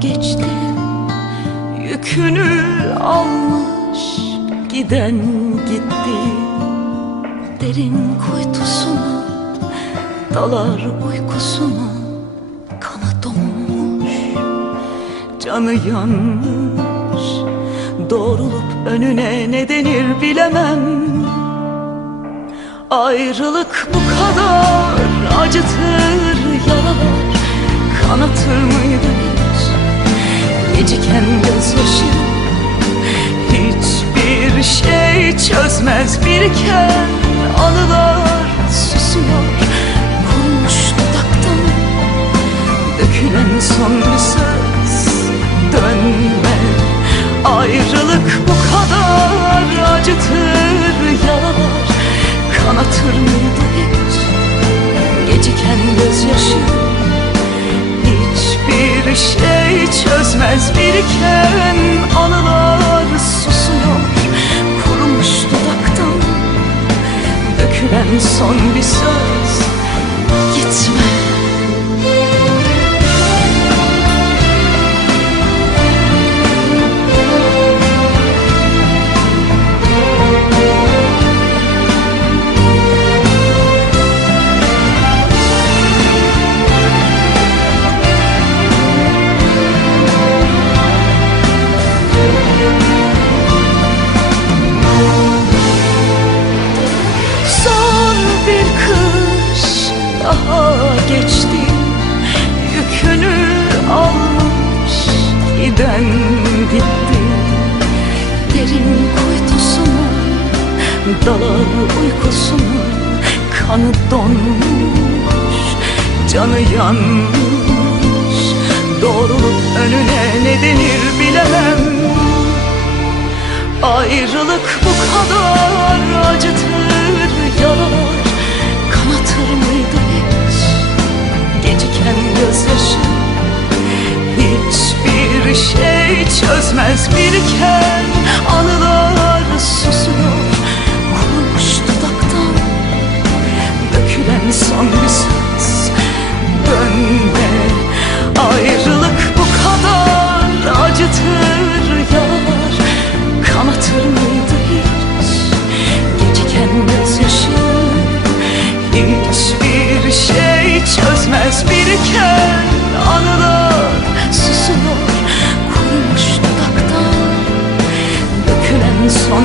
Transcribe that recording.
geçti. Yükünü almış giden gitti. Derin kuytusuna dalar uykusuna Kana donmuş. Canı yanmış Doğrulup önüne ne denir bilemem. Ayrılık bu kadar acıtır yaralar. Kanatır mıydı Geciken gözyaşı. Hiçbir şey çözmez biriken Anılar susuyor. Kurumuş dudaktan. Dökülen son bir söz. Dönme. Ayrılık bu kadar acıtır yaralar Kanatır mıydı biriken Anılar susuyor. Kurumuş dudaktan Dökülen son bir söz daha geçti. Yükünü almış giden gitti. Derin kuytusuna dalar uykusuna Kanı donmuş canı yanmış. Doğrulup önüne ne denir bilemem. Ayrılık bu kadar acıtır çözmez biriken dudaktan